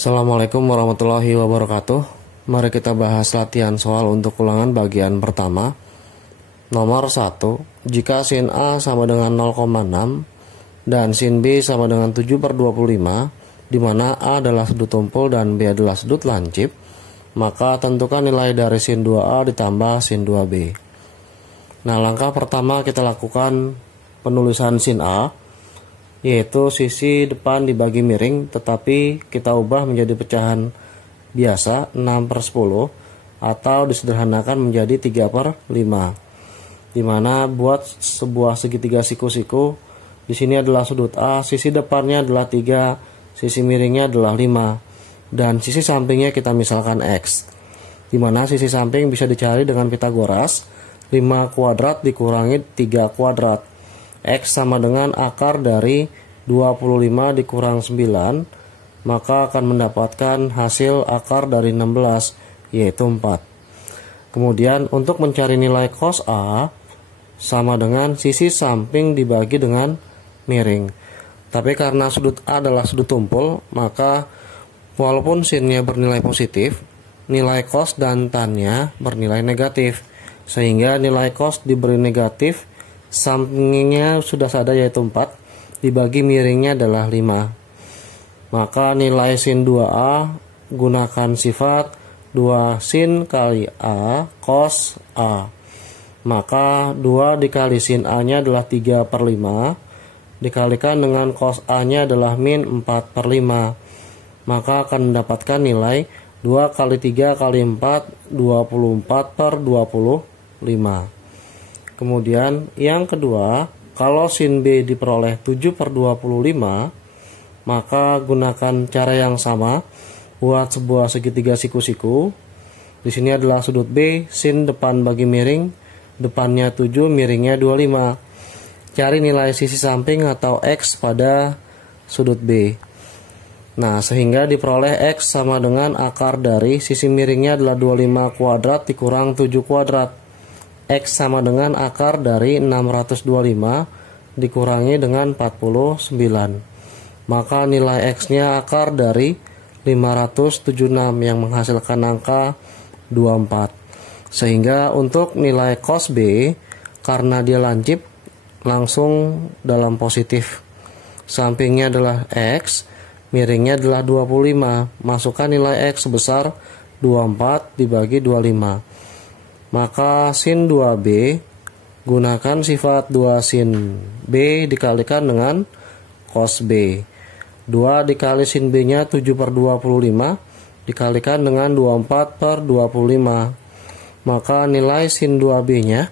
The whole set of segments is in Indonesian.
Assalamualaikum warahmatullahi wabarakatuh. Mari kita bahas latihan soal untuk ulangan bagian pertama. Nomor 1. Jika sin A sama dengan 0,6 dan sin B sama dengan 7/25, di mana A adalah sudut tumpul dan B adalah sudut lancip, maka tentukan nilai dari sin 2A ditambah sin 2B. Nah, langkah pertama kita lakukan penulisan sin A, yaitu sisi depan dibagi miring, tetapi kita ubah menjadi pecahan biasa 6/10 atau disederhanakan menjadi 3/5, dimana buat sebuah segitiga siku-siku. Di sini adalah sudut A, sisi depannya adalah 3, sisi miringnya adalah 5, dan sisi sampingnya kita misalkan X, dimana sisi samping bisa dicari dengan Pitagoras. 5 kuadrat dikurangi 3 kuadrat, X sama dengan akar dari 25 dikurang 9, maka akan mendapatkan hasil akar dari 16, yaitu 4. Kemudian untuk mencari nilai cos A sama dengan sisi samping dibagi dengan miring. Tapi karena sudut A adalah sudut tumpul, maka walaupun sinnya bernilai positif, nilai cos dan tannya bernilai negatif, sehingga nilai cos diberi negatif, sampingnya sudah ada yaitu 4, dibagi miringnya adalah 5. Maka nilai sin 2A gunakan sifat 2 sin kali A cos A. Maka 2 dikali sin A nya adalah 3/5, dikalikan dengan cos A nya adalah min 4/5. Maka akan mendapatkan nilai 2 kali 3 kali 4, 24/25. Kemudian yang kedua, kalau sin B diperoleh 7/25, maka gunakan cara yang sama buat sebuah segitiga siku-siku. Di sini adalah sudut B, sin depan bagi miring, depannya 7, miringnya 25. Cari nilai sisi samping atau X pada sudut B. Nah, sehingga diperoleh X sama dengan akar dari sisi miringnya adalah 25 kuadrat dikurang 7 kuadrat. X sama dengan akar dari 625 dikurangi dengan 49. Maka nilai X-nya akar dari 576 yang menghasilkan angka 24. Sehingga untuk nilai cos B, karena dia lancip, langsung dalam positif. Sampingnya adalah X, miringnya adalah 25. Masukkan nilai X sebesar 24 dibagi 25. Maka sin 2B gunakan sifat 2 sin B dikalikan dengan cos B. 2 dikali sin B nya 7/25 dikalikan dengan 24/25. Maka nilai sin 2B nya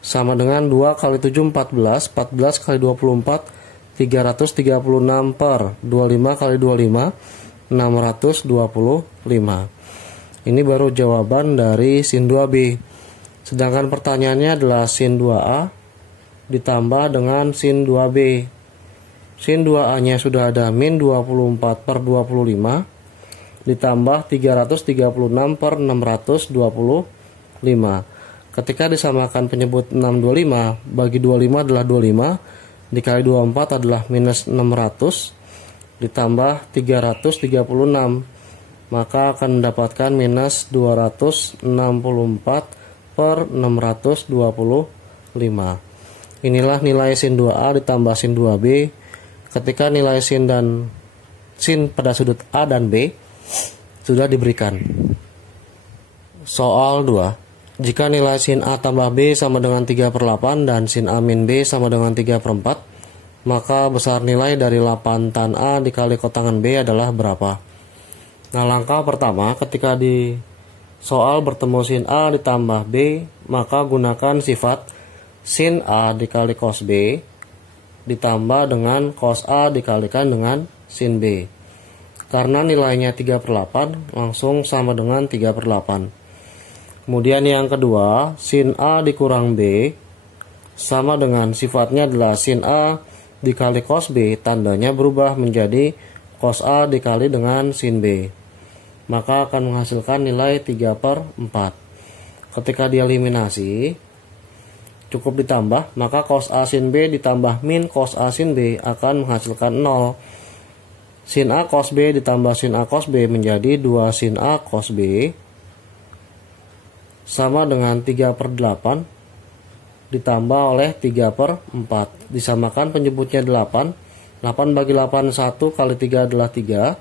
sama dengan 2 kali 7 14, 14 kali 24 336 per 25 kali 25 625. Ini baru jawaban dari sin 2B. Sedangkan pertanyaannya adalah sin 2A ditambah dengan sin 2B. Sin 2A nya sudah ada min 24/25 ditambah 336 per 625. Ketika disamakan penyebut 625, bagi 25 adalah 25, dikali 24 adalah minus 600 ditambah 336. Maka akan mendapatkan minus 264 per 625. Inilah nilai sin 2A ditambah sin 2B ketika nilai sin dan sin pada sudut A dan B sudah diberikan. Soal 2. Jika nilai sin A tambah B sama dengan 3/8 dan sin A min B sama dengan 3/4, maka besar nilai dari 8 tan A dikali kotangan B adalah berapa? Nah, langkah pertama ketika di soal bertemu sin A ditambah B, maka gunakan sifat sin A dikali cos B ditambah dengan cos A dikalikan dengan sin B. Karena nilainya 3/8, langsung sama dengan 3/8. Kemudian yang kedua, sin A dikurang B sama dengan sifatnya adalah sin A dikali cos B, tandanya berubah menjadi cos A dikali dengan sin B. Maka akan menghasilkan nilai 3/4. Ketika dieliminasi, cukup ditambah, maka cos A sin B ditambah min cos A sin B akan menghasilkan 0. sin A cos B ditambah sin A cos B menjadi 2 sin A cos B sama dengan 3/8 ditambah oleh 3/4. Disamakan penyebutnya 8. 8 bagi 8 1 kali 3 adalah 3.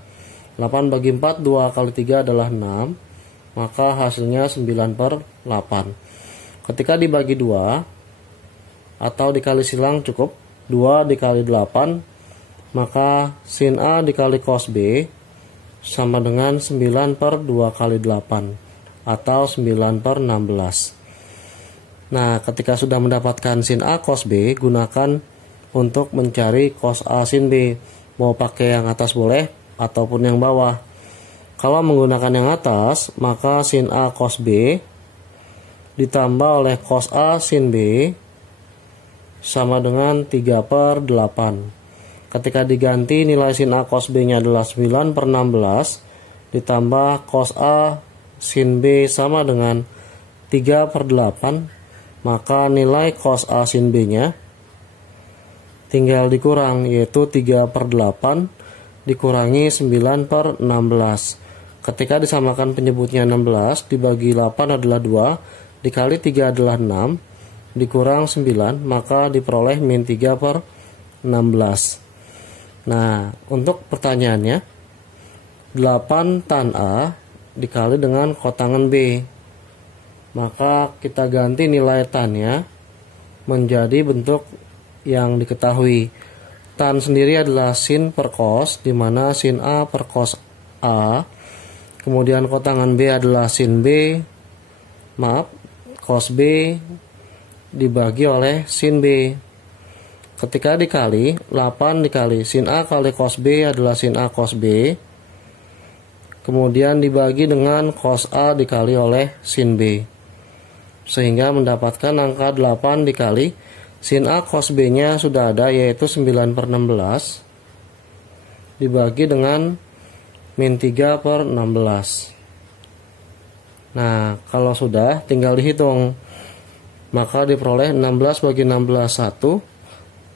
8 bagi 4 2 kali 3 adalah 6. Maka hasilnya 9/8. Ketika dibagi 2 atau dikali silang cukup 2 dikali 8, maka sin A dikali cos B sama dengan 9/2 kali 8 atau 9/16. Nah, ketika sudah mendapatkan sin A cos B, gunakan untuk mencari cos A sin B. Mau pakai yang atas boleh ataupun yang bawah. Kalau menggunakan yang atas, maka sin A cos B ditambah oleh cos A sin B sama dengan 3/8. Ketika diganti, nilai sin A cos B nya adalah 9/16 ditambah cos A sin B sama dengan 3/8, maka nilai cos A sin B nya tinggal dikurang, yaitu 3/8 dikurangi 9/16. Ketika disamakan penyebutnya 16, dibagi 8 adalah 2, dikali 3 adalah 6, dikurang 9, maka diperoleh min 3/16. Nah, untuk pertanyaannya, 8 tan A dikali dengan kotangan B. Maka kita ganti nilai tannya menjadi bentuk yang diketahui. Tan sendiri adalah sin per cos, di mana sin A per cos A. Kemudian kotangan B adalah sin B, cos B dibagi oleh sin B. Ketika dikali, 8 dikali sin A kali cos B adalah sin A cos B. Kemudian dibagi dengan cos A dikali oleh sin B. Sehingga mendapatkan angka 8 dikali sin A cos B nya sudah ada, yaitu 9/16 dibagi dengan min 3/16. Nah, kalau sudah tinggal dihitung. Maka diperoleh 16 bagi 16 1.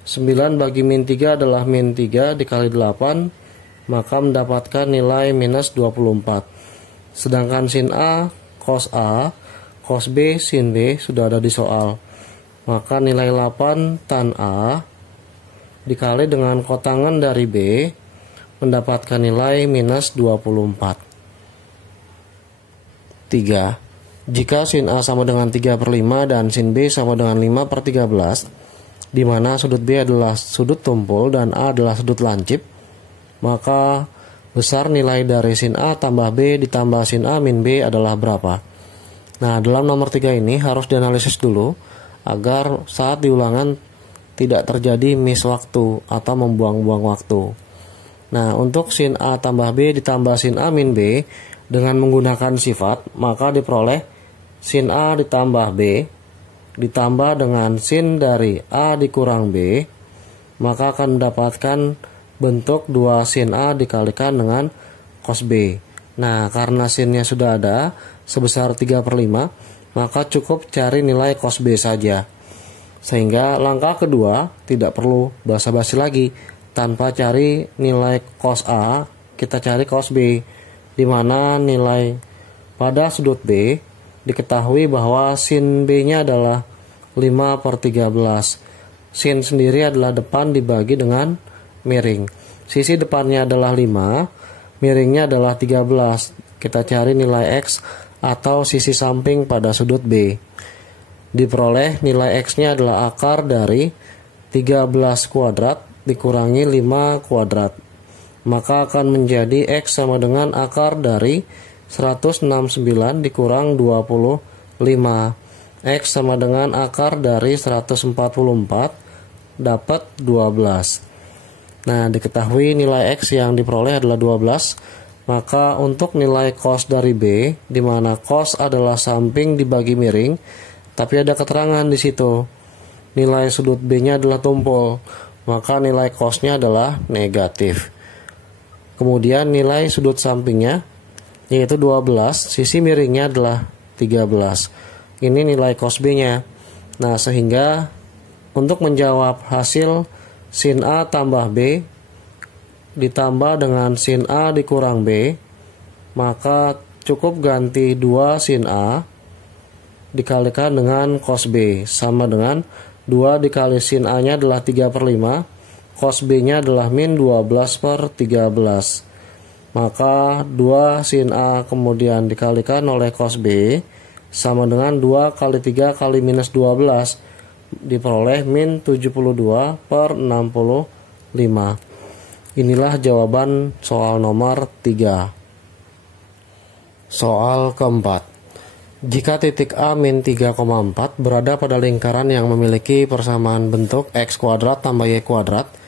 9 bagi min 3 adalah min 3 dikali 8, maka mendapatkan nilai minus 24. Sedangkan sin A cos B, sin B sudah ada di soal. Maka nilai 8 tan A dikali dengan kotangan dari B mendapatkan nilai minus 24. 3. Jika sin A sama dengan 3/5 dan sin B sama dengan 5/13, di mana sudut B adalah sudut tumpul dan A adalah sudut lancip, maka besar nilai dari sin A tambah B ditambah sin A min B adalah berapa? Nah, dalam nomor 3 ini harus dianalisis dulu agar saat diulangan tidak terjadi miss waktu atau membuang-buang waktu. Nah, untuk sin A tambah B ditambah sin A min B dengan menggunakan sifat, maka diperoleh sin A ditambah B ditambah dengan sin dari A dikurang B, maka akan mendapatkan bentuk 2 sin A dikalikan dengan cos B. Nah, karena sinnya sudah ada sebesar 3/5, maka cukup cari nilai cos B saja. Sehingga langkah kedua tidak perlu basa-basi lagi. Tanpa cari nilai cos A, kita cari cos B, di mana nilai pada sudut B diketahui bahwa sin B nya adalah 5/13. Sin sendiri adalah depan dibagi dengan miring. Sisi depannya adalah 5, miringnya adalah 13. Kita cari nilai X atau sisi samping pada sudut B. Diperoleh nilai X nya adalah akar dari 13 kuadrat dikurangi 5 kuadrat. Maka akan menjadi X sama dengan akar dari 169 dikurang 25. X sama dengan akar dari 144 dapat 12. Nah, diketahui nilai X yang diperoleh adalah 12. Maka untuk nilai cos dari B, di mana cos adalah samping dibagi miring, tapi ada keterangan di situ. Nilai sudut B-nya adalah tumpul, maka nilai cosnya adalah negatif. Kemudian nilai sudut sampingnya yaitu 12, sisi miringnya adalah 13. Ini nilai cos B-nya. Nah, sehingga untuk menjawab hasil sin A tambah B ditambah dengan sin A dikurang B, maka cukup ganti 2 sin A dikalikan dengan cos B, sama dengan 2 dikali sin A nya adalah 3/5, cos B nya adalah min 12/13. Maka 2 sin A kemudian dikalikan oleh cos B sama dengan 2 kali 3 kali minus 12, diperoleh min 72/65. Inilah jawaban soal nomor 3. Soal keempat. Jika titik A min 3,4 berada pada lingkaran yang memiliki persamaan bentuk x kuadrat tambah y kuadrat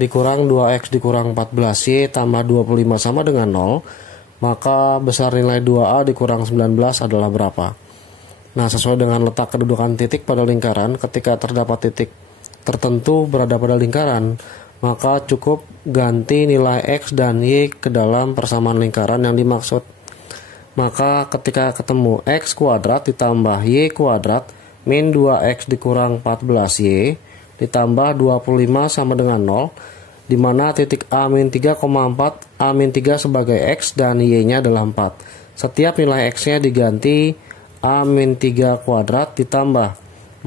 dikurang 2x dikurang 14y tambah 25 sama dengan 0, maka besar nilai 2A dikurang 19 adalah berapa? Nah, sesuai dengan letak kedudukan titik pada lingkaran, ketika terdapat titik tertentu berada pada lingkaran, maka cukup ganti nilai x dan y ke dalam persamaan lingkaran yang dimaksud. Maka ketika ketemu x kuadrat ditambah y kuadrat min 2x dikurang 14y ditambah 25 sama dengan 0, di mana titik A min 3,4, A min 3 sebagai x dan y nya adalah 4. Setiap nilai x nya diganti A min 3 kuadrat ditambah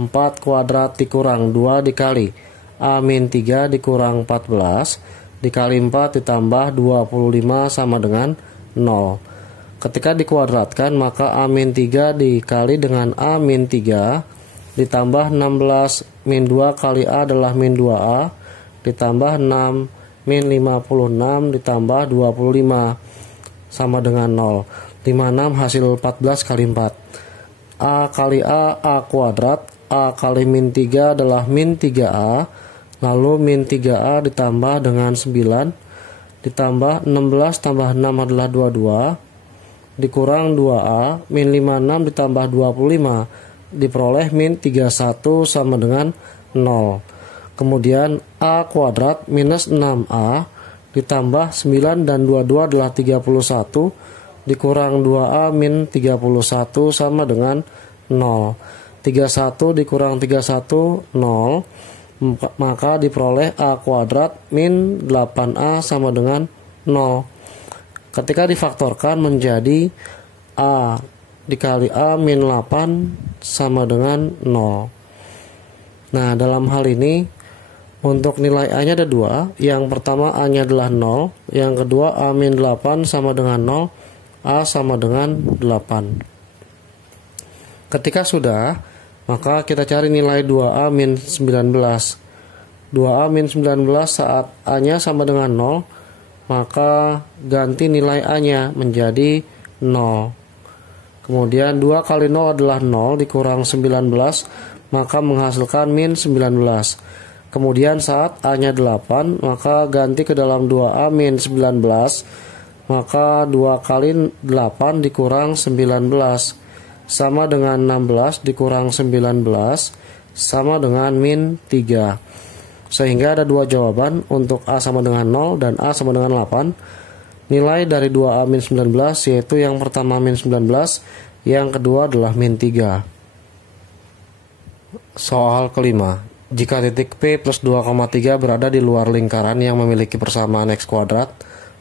4 kuadrat dikurang 2 dikali A min 3 dikurang 14 dikali 4 ditambah 25 sama dengan 0. Ketika dikuadratkan, maka A min 3 dikali dengan A min 3 ditambah 16 min 2 kali A adalah min 2A ditambah 6 min 56 ditambah 25 sama dengan 0. 56 hasil 14 kali 4. A kali A kuadrat, A kali min 3 adalah min 3A, lalu min 3A ditambah dengan 9 ditambah 16 tambah 6 adalah 22 dikurang 2A min 56 ditambah 25 diperoleh min 31 sama dengan 0. Kemudian A kuadrat minus 6A ditambah 9 dan 22 adalah 31 dikurang 2A min 31 sama dengan 0. 31 dikurang 31 0, maka diperoleh A kuadrat min 8A sama dengan 0. Ketika difaktorkan menjadi A dikali A min 8 sama dengan 0. Nah, dalam hal ini untuk nilai A nya ada 2. Yang pertama A nya adalah 0, yang kedua A min 8 sama dengan 0, A sama dengan 8. Ketika sudah, maka kita cari nilai 2A min 19. 2A min 19 saat A nya sama dengan 0, maka ganti nilai A nya menjadi 0. Kemudian 2 kali 0 adalah 0 dikurang 19, maka menghasilkan min 19. Kemudian saat A nya 8, maka ganti ke dalam 2A min 19, maka 2 kali 8 dikurang 19 sama dengan 16 dikurang 19 sama dengan min 3. Sehingga ada dua jawaban untuk A sama dengan 0 dan A sama dengan 8. Nilai dari 2A min 19 yaitu yang pertama min 19, yang kedua adalah min 3. Soal kelima. Jika titik P plus 2,3 berada di luar lingkaran yang memiliki persamaan x kuadrat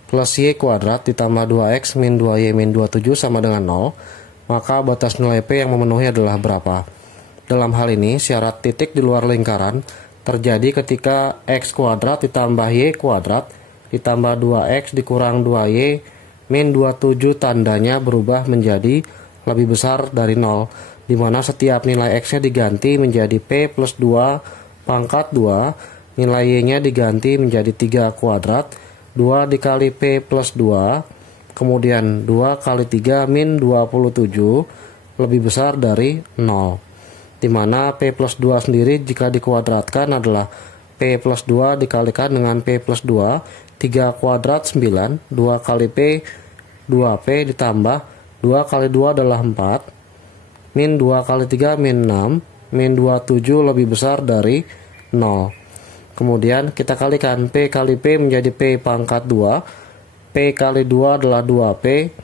plus y kuadrat ditambah 2x min 2y min 27 sama dengan 0, maka batas nilai P yang memenuhi adalah berapa? Dalam hal ini, syarat titik di luar lingkaran terjadi ketika x kuadrat ditambah y kuadrat ditambah 2x dikurang 2y min 27 tandanya berubah menjadi lebih besar dari 0, di mana setiap nilai x-nya diganti menjadi P plus 2 pangkat 2, nilai y-nya diganti menjadi 3 kuadrat, 2 dikali P plus 2, kemudian 2 kali 3 min 27 lebih besar dari 0, di mana P plus 2 sendiri jika dikuadratkan adalah P plus 2 dikalikan dengan P plus 2, 3 kuadrat 9, 2 kali P 2P ditambah 2 kali 2 adalah 4, min 2 kali 3 min 6, min 27 lebih besar dari 0. Kemudian kita kalikan P kali P menjadi P pangkat 2, P kali 2 adalah 2P,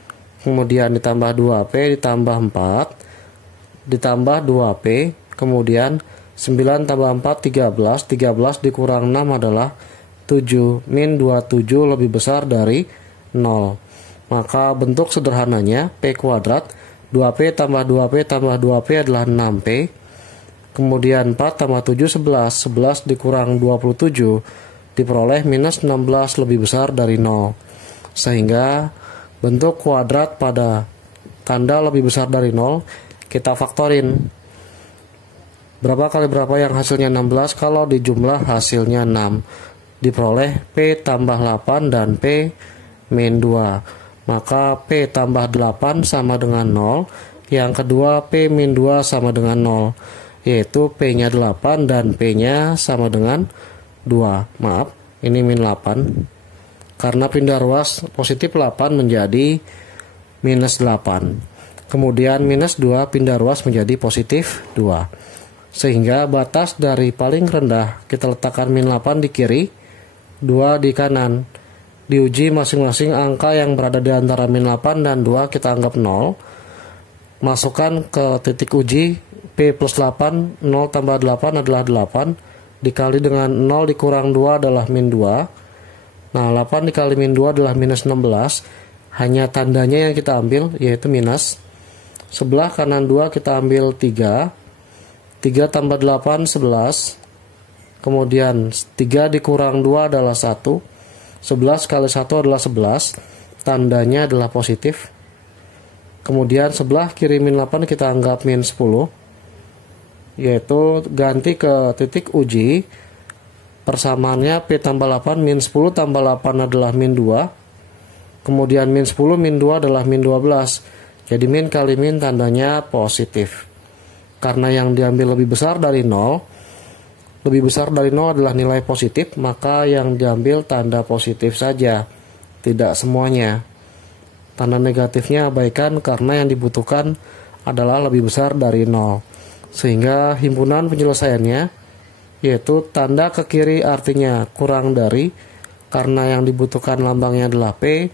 kemudian ditambah 2P ditambah 4, ditambah 2P, kemudian 9 tambah 4 13, 13 dikurang 6 adalah 7 min 27 lebih besar dari 0. Maka bentuk sederhananya P kuadrat 2P tambah 2P tambah 2P adalah 6P. Kemudian 4 tambah 7 11. 11 dikurang 27 diperoleh minus 16 lebih besar dari 0. Sehingga bentuk kuadrat pada tanda lebih besar dari 0 kita faktorin. Berapa kali berapa yang hasilnya 16? Kalau dijumlah hasilnya 6. Diperoleh P tambah 8 dan P min 2. Maka P tambah 8 sama dengan 0. Yang kedua P min 2 sama dengan 0. Yaitu P-nya 8 dan P-nya sama dengan 2. Maaf, ini min 8. Karena pindah ruas positif 8 menjadi minus 8. Kemudian minus 2 pindah ruas menjadi positif 2. Sehingga batas dari paling rendah kita letakkan min 8 di kiri, 2 di kanan. Diuji masing-masing angka yang berada di antara min 8 dan 2 kita anggap 0. Masukkan ke titik uji P plus 8, 0 tambah 8 adalah 8. Dikali dengan 0 dikurang 2 adalah min 2. Nah, 8 dikali min 2 adalah minus 16. Hanya tandanya yang kita ambil, yaitu minus. Sebelah kanan 2 kita ambil 3. 3 tambah 8, 11. Kemudian 3 dikurang 2 adalah 1. 11 kali 1 adalah 11. Tandanya adalah positif. Kemudian sebelah kiri min 8 kita anggap min 10. Yaitu ganti ke titik uji. Persamaannya P tambah 8 min 10 tambah 8 adalah min 2. Kemudian min 10 min 2 adalah min 12. Jadi min kali min tandanya positif. Karena yang diambil lebih besar dari 0. Lebih besar dari 0 adalah nilai positif, maka yang diambil tanda positif saja, tidak semuanya. Tanda negatifnya abaikan karena yang dibutuhkan adalah lebih besar dari 0. Sehingga himpunan penyelesaiannya, yaitu tanda ke kiri artinya kurang dari, karena yang dibutuhkan lambangnya adalah P,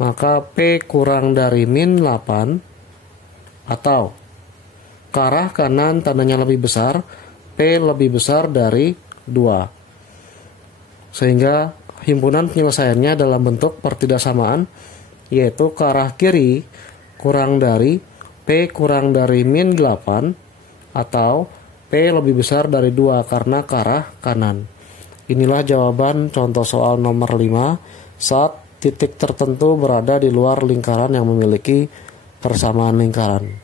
maka P kurang dari min 8, atau ke arah kanan tandanya lebih besar, P lebih besar dari 2. Sehingga himpunan penyelesaiannya dalam bentuk pertidaksamaan, yaitu ke arah kiri kurang dari P kurang dari min 8, atau P lebih besar dari 2 karena ke arah kanan. Inilah jawaban contoh soal nomor 5 saat titik tertentu berada di luar lingkaran yang memiliki persamaan lingkaran.